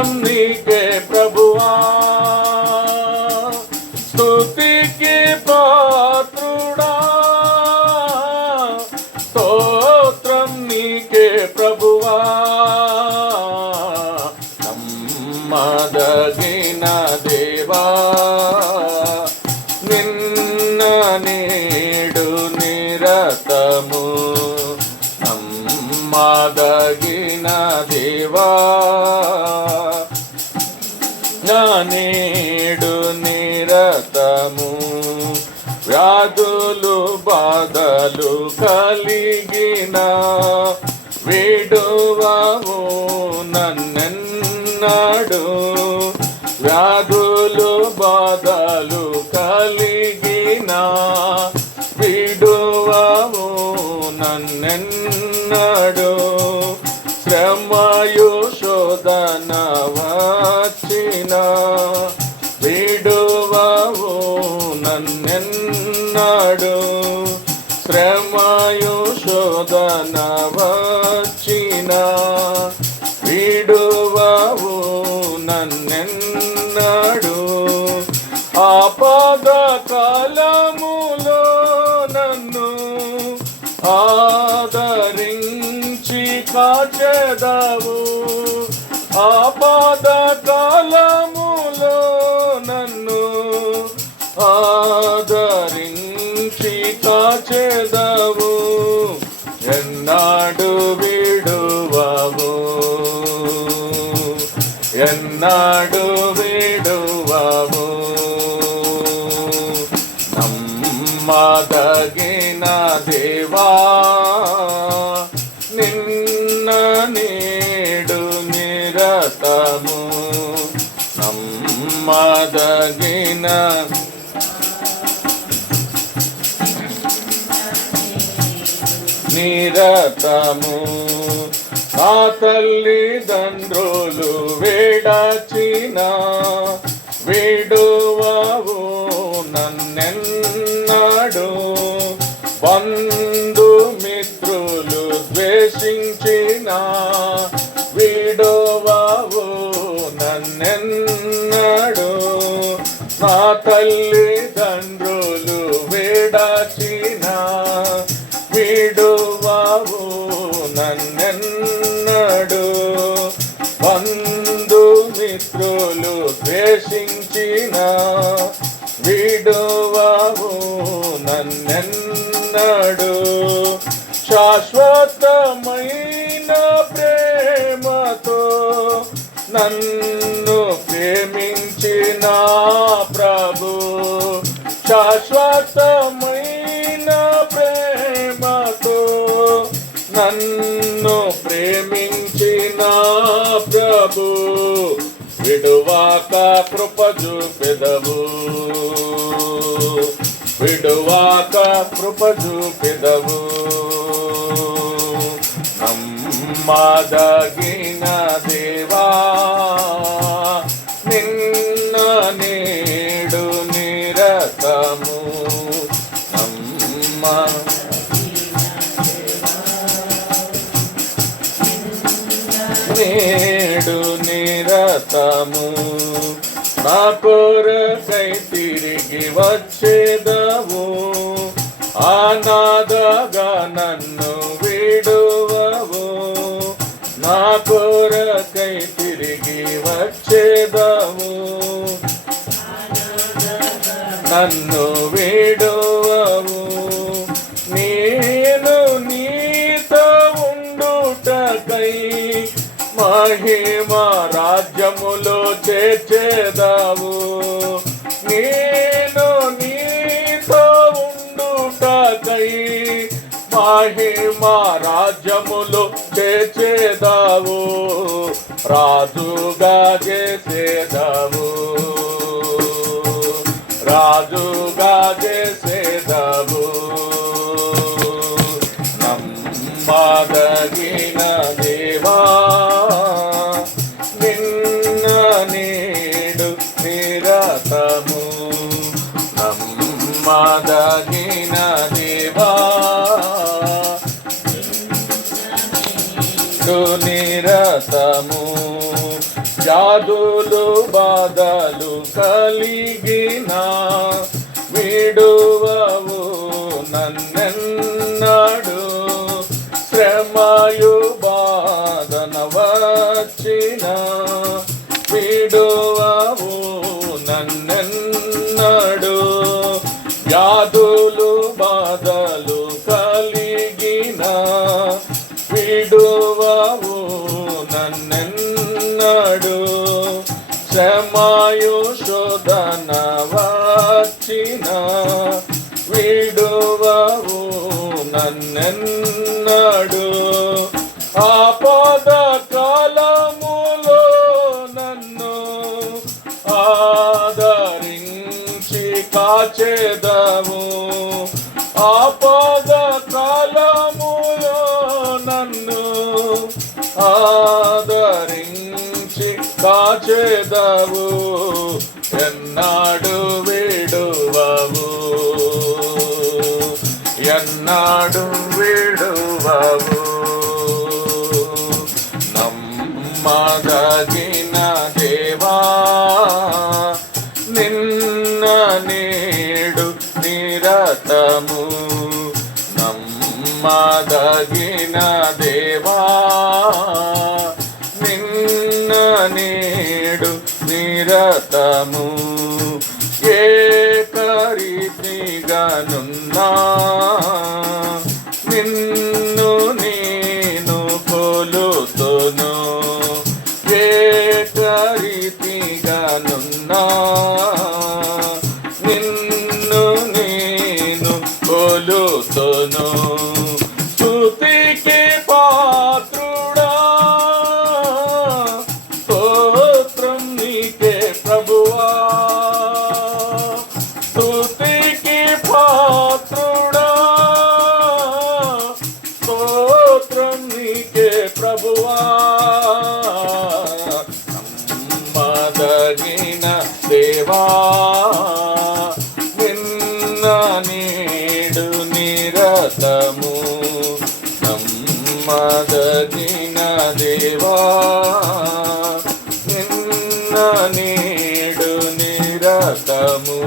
స్తోత్రం నీకే ప్రభువా. స్తుతికి పాత్రుడా. స్తోత్రం నీకే ప్రభువా. నమ్మదగిన దేవా. నిన్న నేడు నిరతము. నమ్మదగిన దేవా. నేడు నిరతము. వ్యాధులు బాధలు కలిగిన విడువము నన్నెన్నాడు. వ్యాధులు బాధలు కలిగిన విడువము నన్నెన్నాడు. శ్రమయు శోధనవా నన్నెన్నడు? శ్రమయు శోధన వచ్చిన విడువవు నన్నెన్నడు? ఆపద కాలములో నన్ను ఆదరించి కాచెదవు. ఆపద కాలములో ఆదరించి కాచెదవు ఎన్నాడు విడువవు. ఎన్నాడు విడువవు. నమ్మదగిన దేవా నిన్న నేడు నిరతము. నమ్మదగిన నిరతము. నా తల్లిదండ్రులు వేడాచిన విడువవు నన్నెన్నాడు. బంధు మిత్రులు ద్వేషించిన విడువవు నన్నెన్నాడు. నా తల్లి నన్నెన్నడు బంధు మిత్రులు ద్వేషించిన విడువావు నన్నెన్నడు శాశ్వతమైన ప్రేమతో నన్ను ప్రేమించిన ప్రభు శాశ్వతమైన నన్ను ప్రేమించిన ప్రభు విడువాక కృప చూపెదవు విడువాక కృప చూపెదవు నమ్మదగిన దేవా నా కొరకై తిరిగి వచ్చేదవు. ఆనాదగా నన్ను విడువవు. నా కొరకై తిరిగి వచ్చేదవు. నన్ను విడువవు. నేను నీతో ఉండుటకై మహిమారా హృదయములో చేర్చేదావు. నేను నీతో ఉండుటకై మహిమా రాజ్యములో చేర్చేదావు. రాజుగా చేసేదావు. రాజుగా చేసేదావు. నమ్మద నిరతము. జాదులు బాధలు కలిగిన విడువవు నన్నెన్నడు. శ్రమయు బాధన వచ్చిన విడువవు నన్నెన్నడు. జాదులు బాధలు నిన్నడు. శ్రమాయు శోధన వచ్చిన విడువవు నన్నెన్నడు. ఆపద కాలములో నన్ను ఆదరించి కాచేదవు. ఆపద కాలములో కాచేదవు ఎన్నాడు విడువవు ఎన్నాడు విడువవు నమ్మదగిన దేవా నిన్న నేడు నిరతము నమ్మదగిన దేవా నిరతము ఏకరీతిగానున్నా. నిన్ను నేను కొలుతును ఏకరీతిగానున్నా. నిన్ను నేను కొలుతును. ధన్యులము నమ్మదగిన దేవా నిన్న నీడు నిరతము.